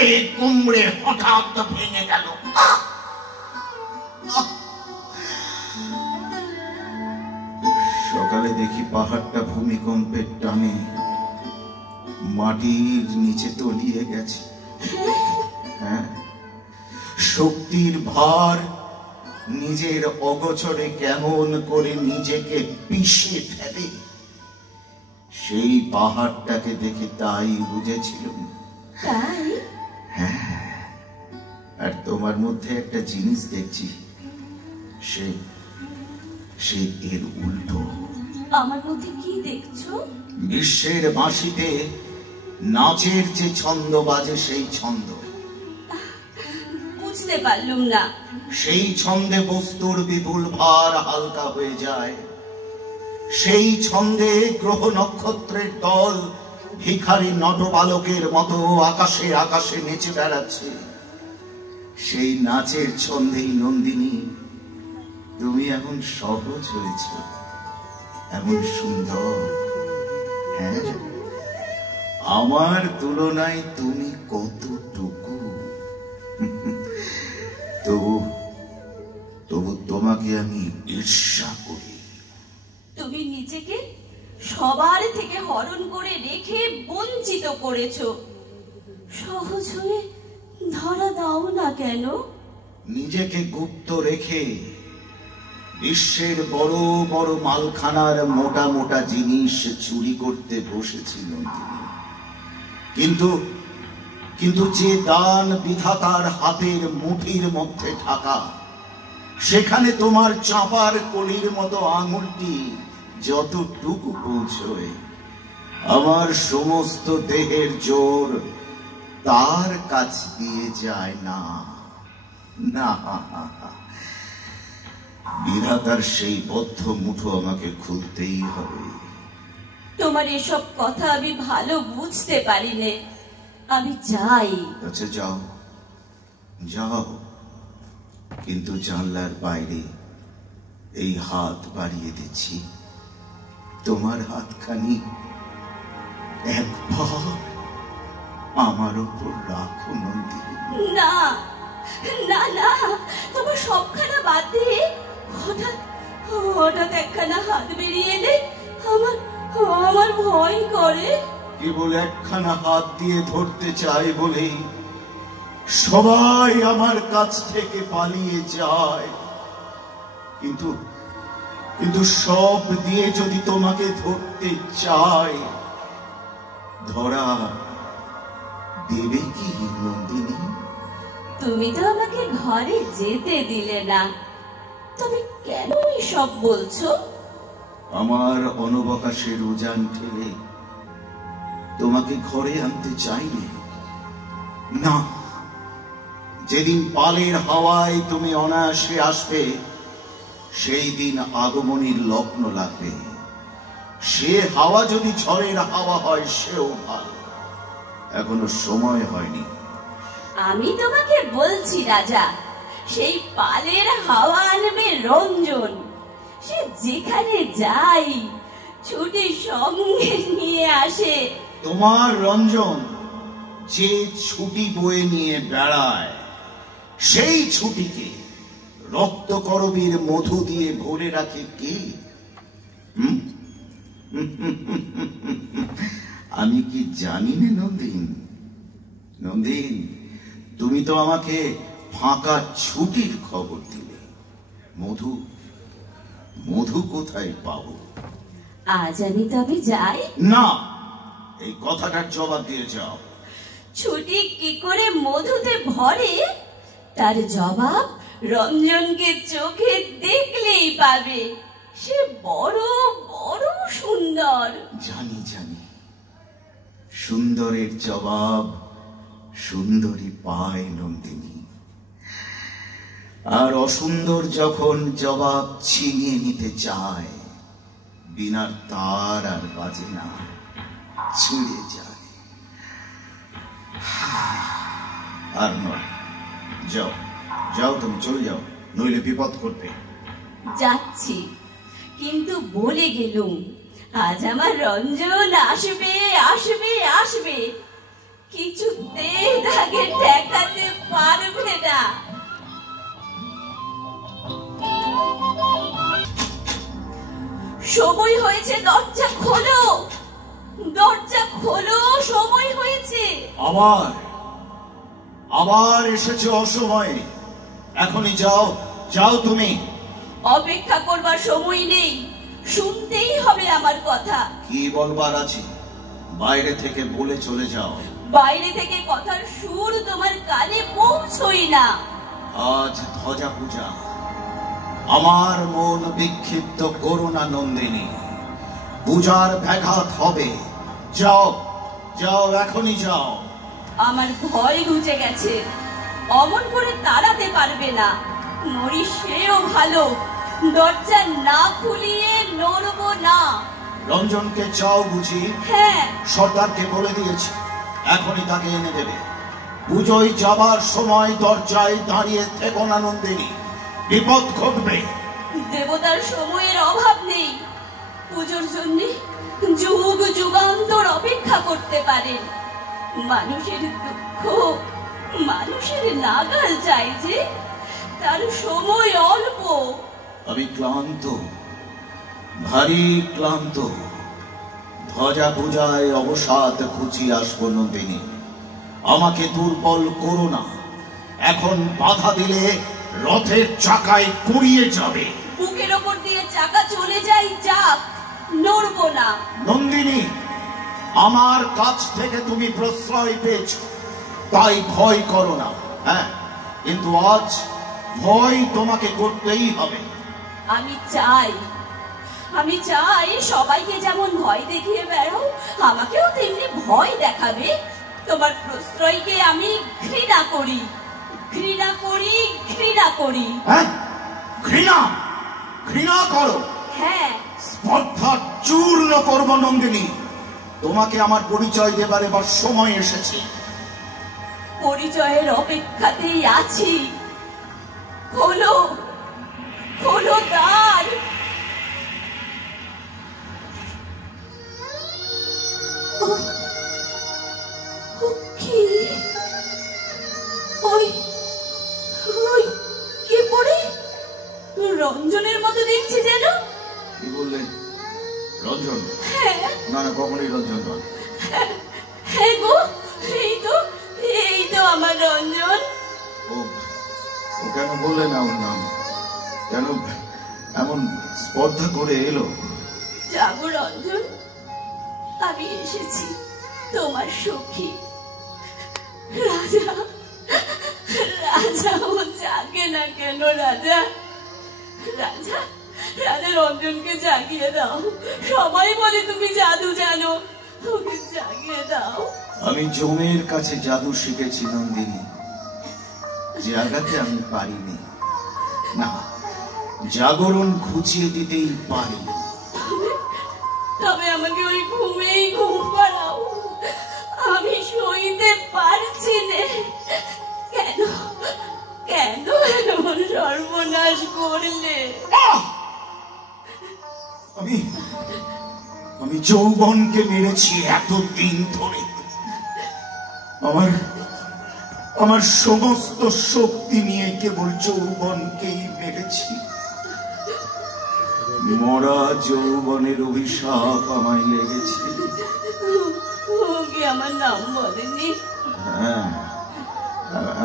কুমড়ে কুমড়ে হঠাৎ ভেঙে গেল। সকালে দেখি পাহাড়টা ভূমিকম্পের টানে মাটির নিচে তলিয়ে গেছে। হ্যাঁ, শক্তির ভার নিজের অগোচরে কেমন করে নিজেকে পিষে ফেলে, সেই পাহাড়টাকে দেখে তাই বুঝেছিলাম। হ্যাঁ, আর তোমার মধ্যে একটা জিনিস দেখছি, সে এর উল্টো। আমার মধ্যে কি দেখছো? বিশ্বের বাঁশিতে নাচের যে ছন্দ বাজে, সেই ছন্দ। বুঝতে পারলুম না। সেই ছন্দে বস্তুর বিপুল ভার হালকা হয়ে যায়। সেই ছন্দে গ্রহ নক্ষত্রের দল ভিখারি নটবালকের মতো আকাশে আকাশে নেচে বেড়াচ্ছে। সেই নাচের ছন্দেই নন্দিনী তুমি এমন সহজ হয়েছ, এমন সুন্দর। হ্যাঁ, আমার তুলনায় তুমি কতটুকু। তবু তোমাকে আমি ঈর্ষা করি। তুমি নিজেকে সবার থেকে হরণ করে রেখে বঞ্চিত করেছো। সহজ হয়ে ধরা দাও না কেন? নিজেকে গুপ্ত রেখে বিশ্বের বড় বড় মালখানার মোটা মোটা জিনিস চুরি করতে বসেছি নন্দিনী। কিন্তু যে দান বিধাতার হাতের মুঠির মধ্যে থাকা, সেখানে তোমার চাপার কলির মতো আঙুলটি যতটুকু পৌঁছয়, আমার সমস্ত দেহের জোর তার কাছ দিয়ে যায় না। না, বিধাতার সেই বদ্ধ মুঠো আমাকে খুলতেই হবে। তোমার এসব কথা আমি ভালো বুঝতে পারি নে। আমি যাই। আচ্ছা, যাও যাও, কিন্তু জানলার বাইরে এই হাত বাড়িয়ে দিচ্ছি, তোমার হাতখানি একবার আমার উপর রাখো নন্দিনী। না না না, তোমার সবখানা বাদ দিয়ে হঠাৎ একখানা হাত বেরিয়ে এলে আমার ভয় করে। কেবল একখানা হাত দিয়ে ধরতে চাই বলেই সবাই আমার কাছ থেকে পালিয়ে যায়। কিন্তু সব দিয়ে যদি তোমাকে ধরতে চাই, ধরা দেবে কি নন্দিনী? তুমি তো আমাকে ঘরে যেতে দিলে না, তবে কেন এসব বলছো? আমার অনবকাশের উজান ঠেলে তোমাকে ঘরে আনতে চাইলে না। যেদিন পালের হাওয়ায় তুমি অনায়াসে আসবে, সেই দিন আগমনীর লগ্ন লাগবে। সে হাওয়া যদি ঝড়ের হাওয়া হয়, সেও ভালো। এখনো সময় হয়নি। আমি তোমাকে বলছি রাজা, সেই পালের হাওয়া আনবে রঞ্জন। সে যেখানে যাই ছুটি সঙ্গে নিয়ে আসে। তোমার রঞ্জন যে ছুটি বয়ে নিয়ে বেড়ায়, সেই ছুটিকে রক্তকরবীর মধু দিয়ে ভরে রাখে কে? আমি কি জানি না নন্দিন? নন্দিন, তুমি তো আমাকে ফাঁকা ছুটির খবর দিলে। মধু কোথায় পাবো? আজ আমি তবে যাই। না, এই কথাটার জবাব দিয়ে যাও। ছুটি কি করে মধুতে ভরে, তার জবাব রঞ্জনকে চোখে দেখলেই পাবে। সে বড় বড় সুন্দর। জানি, সুন্দরের জবাব সুন্দরী পায় নন্দিনী। আর অসুন্দর যখন জবাব ছিনিয়ে নিতে চায়, বিনার তার আর বাজে না, ছিঁড়ে যায়। আর নয়, যাও যাও, তুমি চলে যাও, নইলে বিপদ করবে। যাচ্ছি, কিন্তু বলে গেলুম আজ আমার রঞ্জন আসবে আসবে আসবে। কিছুতে তাকে তাকে ঠেকাতে পারবে না। সময় হয়েছে, দরজা খোলো, দরজা খোলো, সময় হয়েছে। আবার এসেছে অসময়ে। এখনই যাও, যাও তুমি। অপেক্ষা করবার সময় নেই, শুনতেই হবে আমার কথা। কি বলবার আছে বাইরে থেকে বলে চলে যাও। বাইরে থেকে কথার সুর তোমার কানে পৌঁছই না। আজ ধ্বজা পূজা, আমার মন বিক্ষিপ্ত করো না নন্দিনী। পূজার ব্যাঘাত হবে। যাও, যাও, এখনই যাও। আমার ভয় ঘুচে গেছে, অমন করে তাড়াতে পারবে না। মরি সেও ভালো, দরজা না খুলিয়ে নড়বো না। রঞ্জনকে চাও বুঝি? হ্যাঁ, সর্দারকে বলে দিয়েছি, এখনই তাকে এনে দেবে। পুজোয় যাবার সময় দরজায় দাঁড়িয়ে থেকো না নন্দিনী, বিপদ ঘটবে। দেবতার সময়ের অভাব নেই। পুজোর জন্য যুগ যুগান্তর অপেক্ষা করতে পারেন। মানুষের দুঃখ মানুষের নাগাল চাই যে, তার সময় অল্প। আমি ক্লান্ত, ভারী ক্লান্ত। ধ্বজা পূজায় অবসাদ খুঁচিয়ে আসবো নন্দিনী। আমাকে দুর্বল করো না। এখন বাধা দিলে রথের চাকায় কুড়িয়ে যাবে। বুকের ওপর দিয়ে চাকা চলে যাই, যাক, নড়বো না। নন্দিনী, আমার কাছ থেকে তুমি প্রশ্রয় পেয়েছ, তাই ভয় করো না। হ্যাঁ, কিন্তু আজ ভয় তোমাকে করতেই হবে। আমি চাই সবাইকে যেমন ভয় দেখিয়ে বেড়াও, আমাকেও তেমনি ভয় দেখাবে। তোমার প্রশ্রয়কে আমি ঘৃণা করি, ঘৃণা করি, ঘৃণা করি। হ্যাঁ, ঘৃণা, ঘৃণা করো। হ্যাঁ, স্পর্ধা চূর্ণ করবো নন্দিনী। তোমাকে আমার পরিচয় দেবার এবার সময় এসেছে। পরিচয়ের অপেক্ষাতেই আছি। খোলো, খোলো দ্বার। কি ওই ওই কে পড়ে? রঞ্জনের মতো দেখছি যেন। কি বললে? রঞ্জন? হ্যাঁ, না না, কখনই রঞ্জন নয়। হ্যাঁ গো, এই তো আমার রঞ্জন। ও কেন বললে না ওর নাম? কেন এমন স্পর্ধা করে এলো? যাবো রঞ্জন, আমি এসেছি তোমার সখী। রাজা, রাজা ও জাগে না কেন? রাজা, রাজা, রাজা রঞ্জনকে জাগিয়ে দাও। সবাই বলে তুমি জাদু জানো, ওকে জাগিয়ে দাও। আমি জমের কাছে জাদু শিখেছি নন্দিনী, জাগাতে আমি পারিনি। না, জাগরণ ঘুচিয়ে দিতেই পারি। তবে আমাকে ওই ঘুমেই ঘুম পাড়াও, আমি সইতে পারছি না। কেন কেন এমন সর্বনাশ করলে? আমি যৌবনকে মেরেছি এতদিন ধরে। আমার সমস্ত শক্তি নিয়ে কেবল যৌবনকেই মেরেছি। মরা যৌবনের অভিশাপ আমায় লেগেছে। ওকে আমার নাম বলেনি? হ্যাঁ,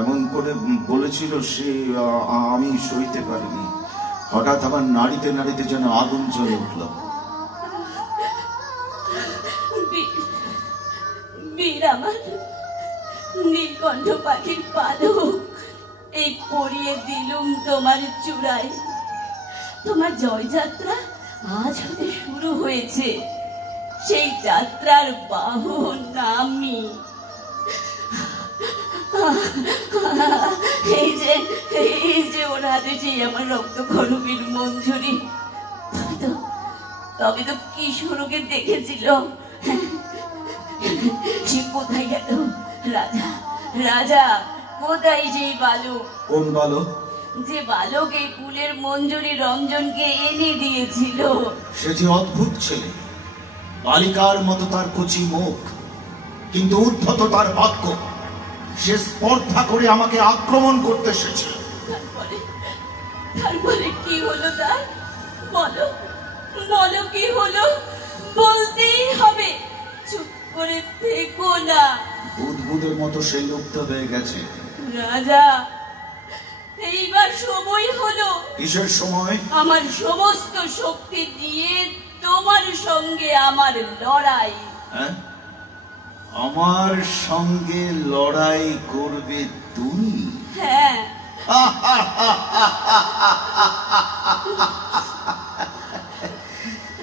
এমন করে বলেছিল সে, আমি সইতে পারিনি। হঠাৎ আমার নাড়িতে নাড়িতে যেন আগুন জ্বলে উঠল। বীর আমার, নীলকণ্ঠ পাখির পালক এই পরিয়ে দিলুম তোমার চূড়ায়। তোমার জয়যাত্রা আজ হতে শুরু হয়েছে। সেই যাত্রার বাহন আমি। এই যে ওর হাতে সেই আমার রক্ত খরুবির মঞ্জুরি। তবে তো কিশোরকে দেখেছিল। সে কোথায় গেল? রাজা, রাজা, কোথায় সেই বালক? কোন বালক? যে বালক এই ফুলের মঞ্জুরি রঞ্জনকে এনে দিয়েছিল। সে যে অদ্ভুত ছেলে, বালিকার মতো তার কচি মুখ, কিন্তু উদ্ধত তার বাক্য। সে স্পর্ধা করে আমাকে আক্রমণ করতে এসেছে। তারপরে কি হলো তার? বলো বলো, কি হলো? বলতেই হবে, চুপ করে থেকো না। বুদবুদের মতো সেই লোকটা হয়ে গেছে। রাজা, এইবার সময় হলো। কিসের সময়? আমার সমস্ত শক্তি দিয়ে তোমার সঙ্গে আমার লড়াই। হ্যাঁ, আমার সঙ্গে লড়াই করবে তুমি? হ্যাঁ।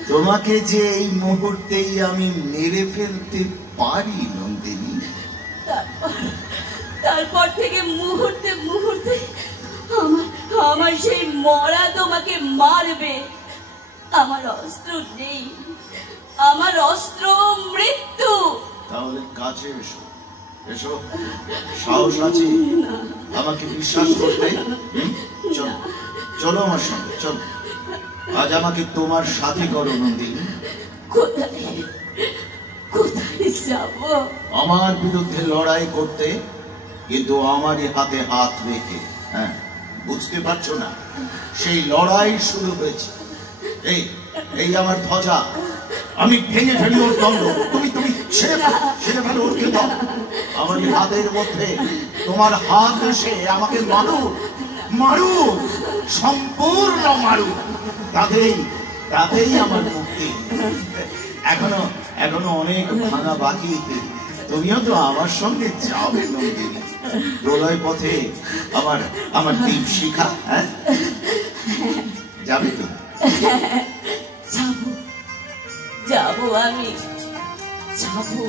তোমাকে যে এই মুহূর্তেই আমি মেরে ফেলতে পারি নন্দিনী। তারপর থেকে মুহূর্তে মুহূর্তে আমার সেই মরা তোমাকে মারবে। আমার অস্ত্র নেই, আমার অস্ত্র মৃত্যু। তাহলে কাছে এসো, এসো, সাহস আছে আমাকে বিশ্বাস করতে? চলো চলো আমার সঙ্গে, চলো। আজ আমাকে তোমার সাথী করো নন্দিনী। কোথায় কোথায় যাব? আমার বিরুদ্ধে লড়াই করতে, কিন্তু আমারই হাতে হাত রেখে। হ্যাঁ, বুঝতে পারছো না? সেই লড়াই শুরু হয়েছে। এই আমার ধ্বজা, আমি ভেঙে ফেলি ওর দণ্ড। তুমি তুমি ছেড়ে ফেলো ওর দাও। আমার হাতের মধ্যে তোমার হাত এসে আমাকে মারু, মারু, সম্পূর্ণ মারু। তাতেই আমার মুক্তি। এখনো অনেক ভাঙা বাকি। তুমিও তো আমার সঙ্গে যাবে নন্দিনী, প্রলয় পথে আমার দীপ শিখা। হ্যাঁ, যাবে তো? যাবো, আমি যাবো।